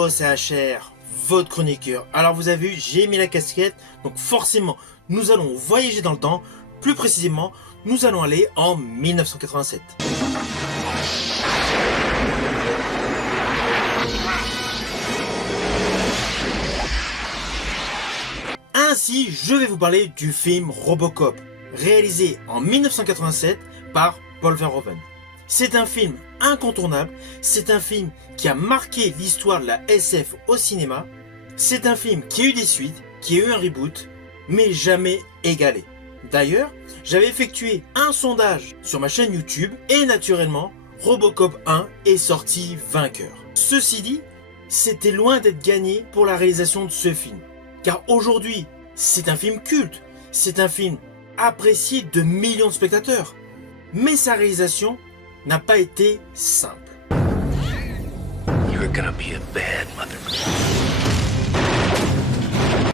Hello, c'est HR, votre chroniqueur. Alors vous avez vu, j'ai mis la casquette, donc forcément, nous allons voyager dans le temps. Plus précisément, nous allons aller en 1987. Ainsi, je vais vous parler du film Robocop, réalisé en 1987 par Paul Verhoeven. C'est un film incontournable, c'est un film qui a marqué l'histoire de la SF au cinéma, c'est un film qui a eu des suites, qui a eu un reboot, mais jamais égalé. D'ailleurs, j'avais effectué un sondage sur ma chaîne YouTube et naturellement, Robocop 1 est sorti vainqueur. Ceci dit, c'était loin d'être gagné pour la réalisation de ce film. Car aujourd'hui, c'est un film culte, c'est un film apprécié de millions de spectateurs. Mais sa réalisation n'a pas été simple.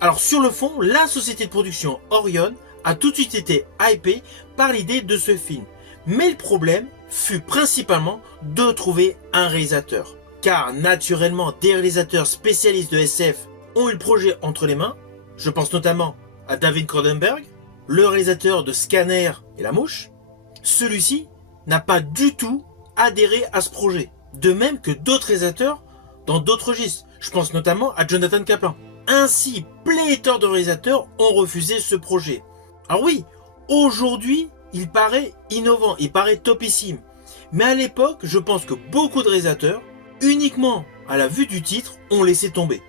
Alors sur le fond, la société de production Orion a tout de suite été hypée par l'idée de ce film. Mais le problème fut principalement de trouver un réalisateur. Car naturellement, des réalisateurs spécialistes de SF ont eu le projet entre les mains. Je pense notamment à David Cronenberg, le réalisateur de Scanner et La Mouche. Celui-ci n'a pas du tout adhéré à ce projet. De même que d'autres réalisateurs dans d'autres registres. Je pense notamment à Jonathan Kaplan. Ainsi, pléthore de réalisateurs ont refusé ce projet. Alors oui, aujourd'hui, il paraît innovant, il paraît topissime. Mais à l'époque, je pense que beaucoup de réalisateurs, uniquement à la vue du titre, ont laissé tomber.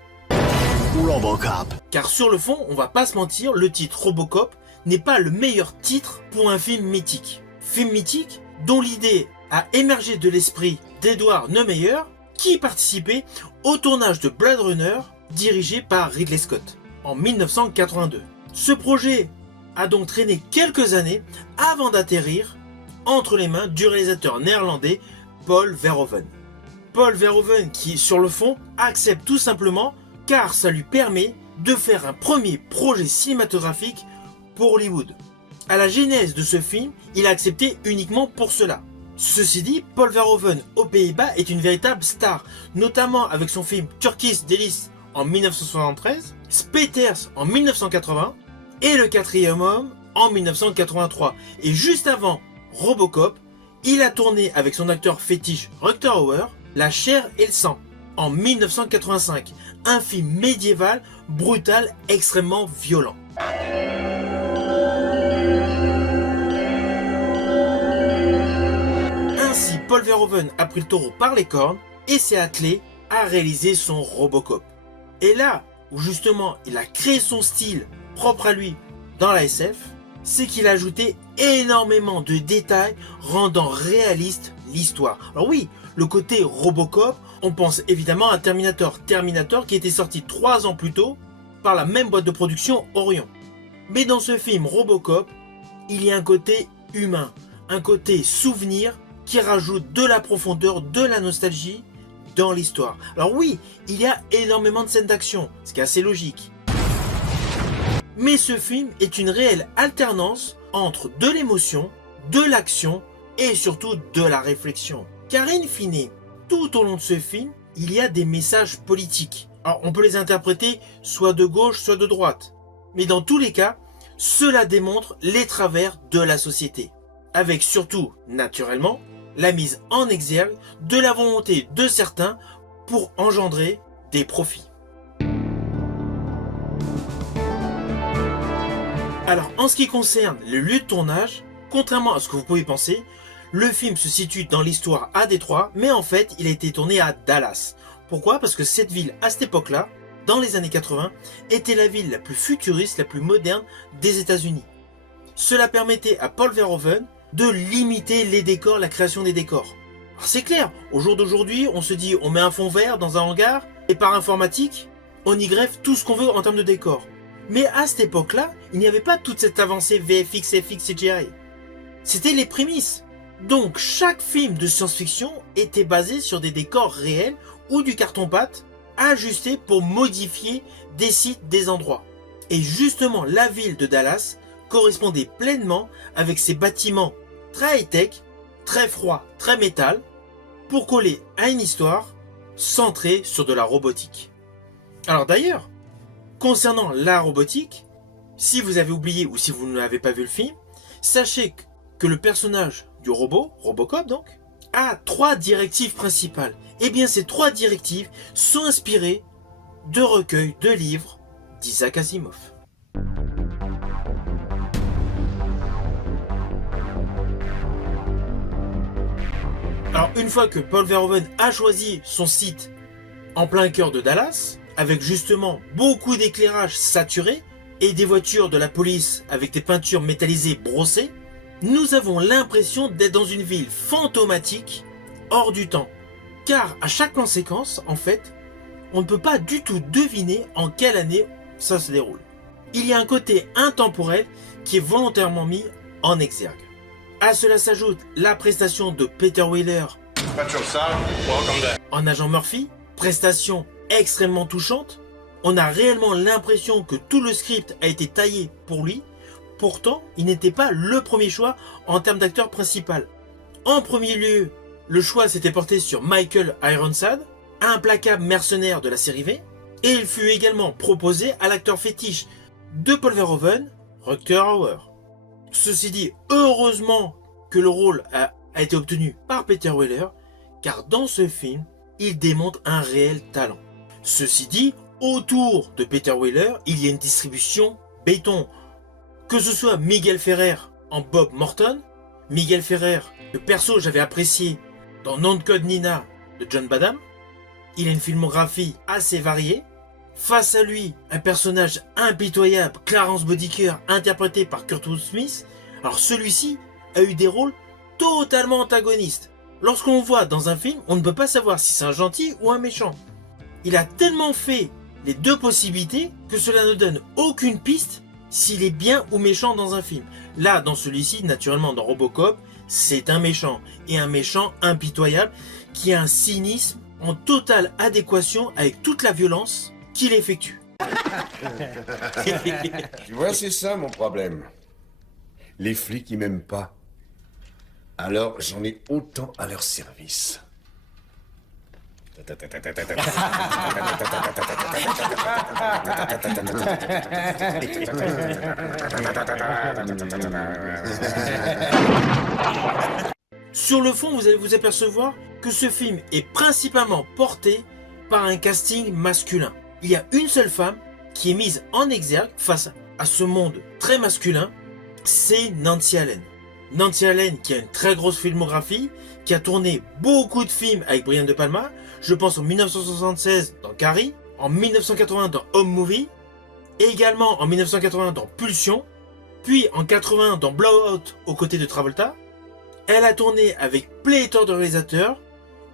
Robocop. Car sur le fond, on va pas se mentir, le titre Robocop n'est pas le meilleur titre pour un film mythique. Film mythique dont l'idée a émergé de l'esprit d'Edward Neumeyer, qui participait au tournage de Blade Runner, dirigé par Ridley Scott, en 1982. Ce projet a donc traîné quelques années avant d'atterrir entre les mains du réalisateur néerlandais Paul Verhoeven. Paul Verhoeven qui, sur le fond, accepte tout simplement car ça lui permet de faire un premier projet cinématographique pour Hollywood. À la genèse de ce film, il a accepté uniquement pour cela. Ceci dit, Paul Verhoeven aux Pays-Bas est une véritable star, notamment avec son film Turkish Delice en 1973, Speters en 1980 et Le Quatrième Homme en 1983. Et juste avant Robocop, il a tourné avec son acteur fétiche Rutger Hauer La chair et le sang en 1985, un film médiéval, brutal, extrêmement violent. Ainsi, Paul Verhoeven a pris le taureau par les cornes et s'est attelé à réaliser son Robocop. Et là où justement il a créé son style propre à lui dans la SF, c'est qu'il a ajouté énormément de détails rendant réaliste l'histoire. Alors oui, le côté Robocop, on pense évidemment à Terminator. Terminator qui était sorti 3 ans plus tôt par la même boîte de production Orion. Mais dans ce film Robocop, il y a un côté humain, un côté souvenir qui rajoute de la profondeur, de la nostalgie dans l'histoire. Alors oui, il y a énormément de scènes d'action, ce qui est assez logique. Mais ce film est une réelle alternance entre de l'émotion, de l'action et surtout de la réflexion. Car in fine, tout au long de ce film, il y a des messages politiques. Alors on peut les interpréter soit de gauche, soit de droite. Mais dans tous les cas, cela démontre les travers de la société. Avec surtout, naturellement, la mise en exergue de la volonté de certains pour engendrer des profits. Alors en ce qui concerne le lieu de tournage, contrairement à ce que vous pouvez penser, le film se situe dans l'histoire à Détroit, mais en fait il a été tourné à Dallas. Pourquoi ? Parce que cette ville, à cette époque-là, dans les années 80, était la ville la plus futuriste, la plus moderne des États-Unis. Cela permettait à Paul Verhoeven de limiter les décors, la création des décors. Alors c'est clair, au jour d'aujourd'hui, on se dit on met un fond vert dans un hangar et par informatique, on y greffe tout ce qu'on veut en termes de décors. Mais à cette époque-là, il n'y avait pas toute cette avancée VFX, FX, CGI. C'était les prémices. Donc chaque film de science-fiction était basé sur des décors réels ou du carton-pâte ajusté pour modifier des sites, des endroits. Et justement, la ville de Dallas correspondait pleinement avec ses bâtiments très high-tech, très froids, très métal, pour coller à une histoire centré sur de la robotique. Alors d'ailleurs, concernant la robotique, si vous avez oublié ou si vous n'avez pas vu le film, sachez que le personnage du robot, Robocop donc, a 3 directives principales. Et bien ces 3 directives sont inspirées de recueils de livres d'Isaac Asimov. Alors une fois que Paul Verhoeven a choisi son site en plein cœur de Dallas, avec justement beaucoup d'éclairage saturé et des voitures de la police avec des peintures métallisées brossées, nous avons l'impression d'être dans une ville fantomatique hors du temps. Car à chaque plan séquence, en fait, on ne peut pas du tout deviner en quelle année ça se déroule. Il y a un côté intemporel qui est volontairement mis en exergue. À cela s'ajoute la prestation de Peter Weller en agent Murphy, prestation extrêmement touchante. On a réellement l'impression que tout le script a été taillé pour lui. Pourtant, il n'était pas le premier choix en termes d'acteur principal. En premier lieu, le choix s'était porté sur Michael Ironside, implacable mercenaire de la série V, et il fut également proposé à l'acteur fétiche de Paul Verhoeven, Rutger Hauer. Ceci dit, heureusement que le rôle a été obtenu par Peter Weller, car dans ce film, il démontre un réel talent. Ceci dit, autour de Peter Weller, il y a une distribution béton. Que ce soit Miguel Ferrer en Bob Morton, Miguel Ferrer, le perso j'avais apprécié dans Nom de code Nina de John Badham, il a une filmographie assez variée. Face à lui, un personnage impitoyable, Clarence Bodiker, interprété par Kurtwood Smith. Alors celui-ci a eu des rôles totalement antagonistes. Lorsqu'on le voit dans un film, on ne peut pas savoir si c'est un gentil ou un méchant. Il a tellement fait les 2 possibilités que cela ne donne aucune piste s'il est bien ou méchant dans un film. Là, dans celui-ci, naturellement dans Robocop, c'est un méchant. Et un méchant impitoyable qui a un cynisme en totale adéquation avec toute la violence qu'il effectue. Tu vois, c'est ça mon problème. Les flics, ils m'aiment pas. Alors, j'en ai autant à leur service. Sur le fond, vous allez vous apercevoir que ce film est principalement porté par un casting masculin. Il y a une seule femme qui est mise en exergue face à ce monde très masculin, c'est Nancy Allen. Nancy Allen qui a une très grosse filmographie, qui a tourné beaucoup de films avec Brian De Palma, je pense en 1976 dans Carrie, en 1980 dans Home Movie, et également en 1980 dans Pulsion, puis en 80 dans Blowout aux côtés de Travolta. Elle a tourné avec pléthore de réalisateurs,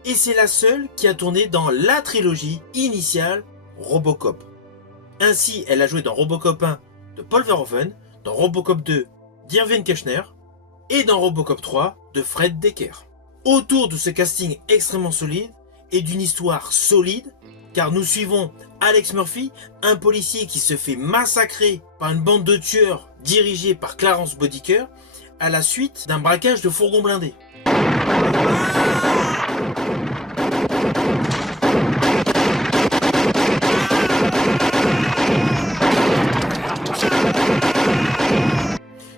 et c'est la seule qui a tourné dans la trilogie initiale Robocop. Ainsi, elle a joué dans Robocop 1 de Paul Verhoeven, dans Robocop 2 d'Irving Kershner, et dans Robocop 3 de Fred Dekker. Autour de ce casting extrêmement solide et d'une histoire solide, car nous suivons Alex Murphy, un policier qui se fait massacrer par une bande de tueurs dirigée par Clarence Bodiker à la suite d'un braquage de fourgon blindé.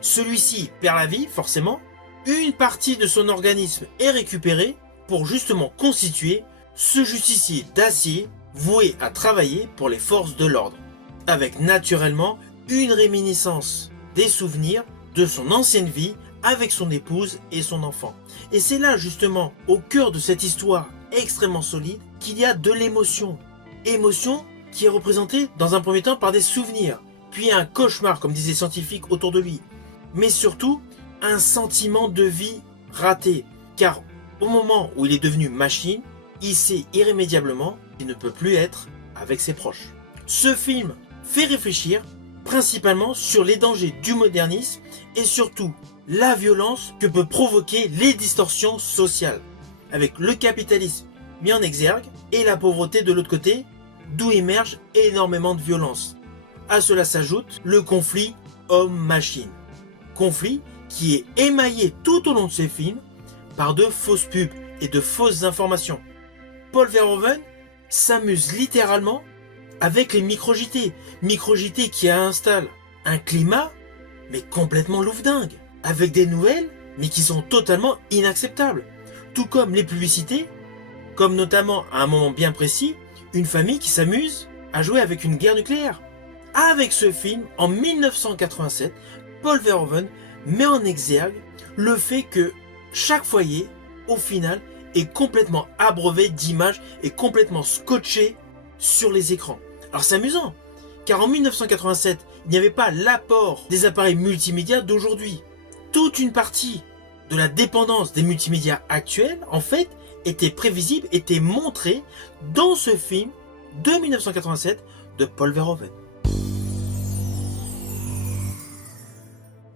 Celui-ci perd la vie, forcément. Une partie de son organisme est récupérée pour justement constituer ce justicier d'acier voué à travailler pour les forces de l'ordre, avec naturellement une réminiscence des souvenirs de son ancienne vie avec son épouse et son enfant. Et c'est là justement, au cœur de cette histoire extrêmement solide, qu'il y a de l'émotion. Émotion qui est représentée dans un premier temps par des souvenirs, puis un cauchemar, comme disaient les scientifiques autour de lui. Mais surtout, un sentiment de vie raté, car au moment où il est devenu machine, il sait irrémédiablement qu'il ne peut plus être avec ses proches. Ce film fait réfléchir principalement sur les dangers du modernisme et surtout la violence que peut provoquer les distorsions sociales, avec le capitalisme mis en exergue et la pauvreté de l'autre côté, d'où émerge énormément de violence. À cela s'ajoute le conflit homme-machine. Conflit qui est émaillé tout au long de ces films par de fausses pubs et de fausses informations. Paul Verhoeven s'amuse littéralement avec les micro-JT. Micro-JT qui installe un climat, mais complètement loufdingue, avec des nouvelles, mais qui sont totalement inacceptables. Tout comme les publicités, comme notamment à un moment bien précis, une famille qui s'amuse à jouer avec une guerre nucléaire. Avec ce film, en 1987, Paul Verhoeven met en exergue le fait que chaque foyer, au final, est complètement abreuvé d'images et complètement scotché sur les écrans. Alors c'est amusant, car en 1987, il n'y avait pas l'apport des appareils multimédia d'aujourd'hui. Toute une partie de la dépendance des multimédias actuels, en fait, était prévisible, était montrée dans ce film de 1987 de Paul Verhoeven.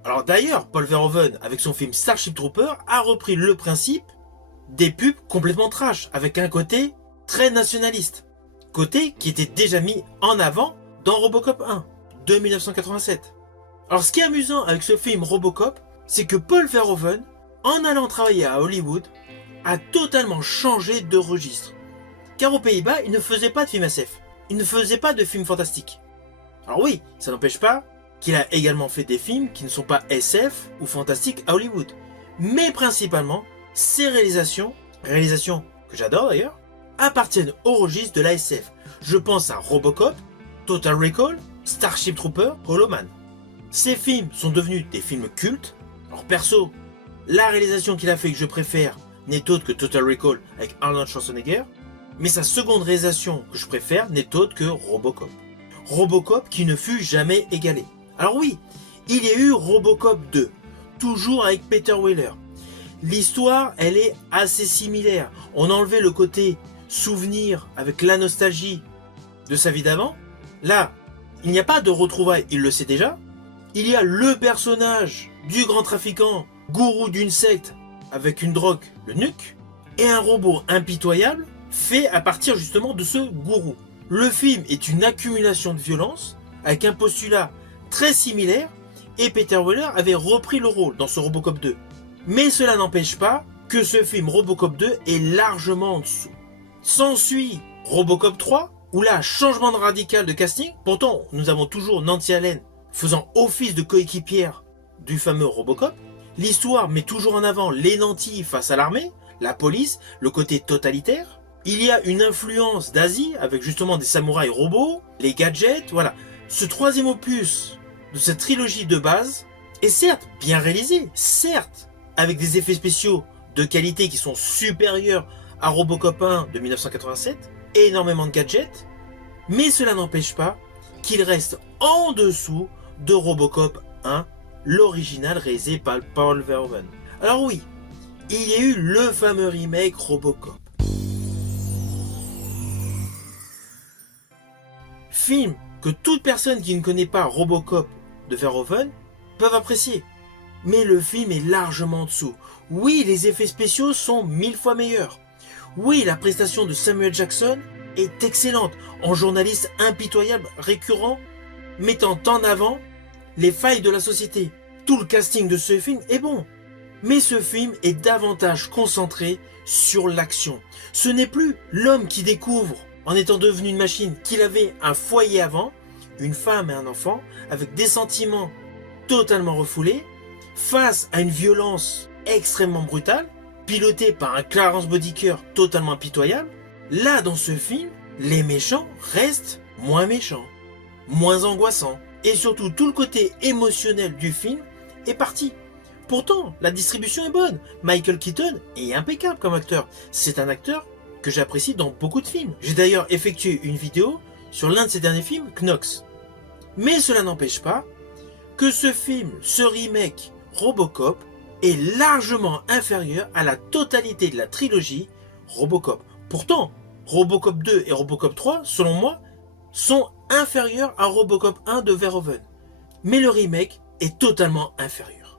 Alors d'ailleurs, Paul Verhoeven, avec son film Starship Troopers, a repris le principe des pubs complètement trash, avec un côté très nationaliste. Côté qui était déjà mis en avant dans Robocop 1 de 1987. Alors ce qui est amusant avec ce film Robocop, c'est que Paul Verhoeven, en allant travailler à Hollywood, a totalement changé de registre. Car aux Pays-Bas, il ne faisait pas de films SF. Il ne faisait pas de films fantastiques. Alors oui, ça n'empêche pas qu'il a également fait des films qui ne sont pas SF ou fantastiques à Hollywood. Mais principalement, ses réalisations que j'adore d'ailleurs, appartiennent au registre de la SF. Je pense à Robocop, Total Recall, Starship Troopers, Hollow Man. Ces films sont devenus des films cultes. Alors perso, la réalisation qu'il a fait que je préfère n'est autre que Total Recall avec Arnold Schwarzenegger, mais sa seconde réalisation que je préfère n'est autre que Robocop. Robocop qui ne fut jamais égalé. Alors oui, il y a eu Robocop 2, toujours avec Peter Weller. L'histoire, elle est assez similaire. On a enlevé le côté souvenir avec la nostalgie de sa vie d'avant. Là, il n'y a pas de retrouvailles, il le sait déjà. Il y a le personnage du grand trafiquant, gourou d'une secte avec une drogue, le nuke, et un robot impitoyable fait à partir justement de ce gourou. Le film est une accumulation de violence avec un postulat très similaire et Peter Weller avait repris le rôle dans ce Robocop 2. Mais cela n'empêche pas que ce film Robocop 2 est largement en dessous. S'ensuit Robocop 3, où là, changement de radical de casting. Pourtant, nous avons toujours Nancy Allen faisant office de coéquipière du fameux Robocop. L'histoire met toujours en avant les nantis face à l'armée, la police, le côté totalitaire. Il y a une influence d'Asie avec justement des samouraïs robots, les gadgets, voilà. Ce troisième opus de cette trilogie de base est certes bien réalisé, certes avec des effets spéciaux de qualité qui sont supérieurs à Robocop 1 de 1987, et énormément de gadgets, mais cela n'empêche pas qu'il reste en dessous de Robocop 1, l'original réalisé par Paul Verhoeven. Alors oui, il y a eu le fameux remake Robocop. Film que toute personne qui ne connaît pas Robocop de Verhoeven peuvent apprécier. Mais le film est largement en dessous. Oui, les effets spéciaux sont 1000 fois meilleurs. Oui, la prestation de Samuel Jackson est excellente, en journaliste impitoyable, récurrent, mettant en avant les failles de la société. Tout le casting de ce film est bon. Mais ce film est davantage concentré sur l'action. Ce n'est plus l'homme qui découvre, en étant devenu une machine, qu'il avait un foyer avant, une femme et un enfant, avec des sentiments totalement refoulés, face à une violence extrêmement brutale, pilotée par un Clarence Bodiker totalement impitoyable. Là, dans ce film, les méchants restent moins méchants, moins angoissants, et surtout tout le côté émotionnel du film est parti. Pourtant, la distribution est bonne. Michael Keaton est impeccable comme acteur. C'est un acteur que j'apprécie dans beaucoup de films. J'ai d'ailleurs effectué une vidéo sur l'un de ses derniers films, Knox. Mais cela n'empêche pas que ce film, ce remake Robocop, est largement inférieur à la totalité de la trilogie Robocop. Pourtant, Robocop 2 et Robocop 3, selon moi, sont inférieurs à Robocop 1 de Verhoeven. Mais le remake est totalement inférieur.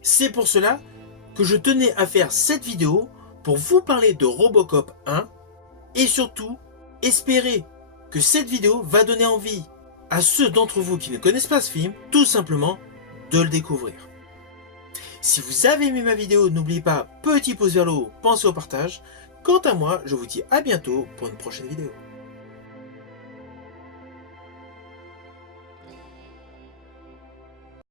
C'est pour cela que je tenais à faire cette vidéo pour vous parler de Robocop 1 et surtout espérer que cette vidéo va donner envie à ceux d'entre vous qui ne connaissent pas ce film, tout simplement de le découvrir. Si vous avez aimé ma vidéo, n'oubliez pas, petit pouce vers le haut, pensez au partage. Quant à moi, je vous dis à bientôt pour une prochaine vidéo.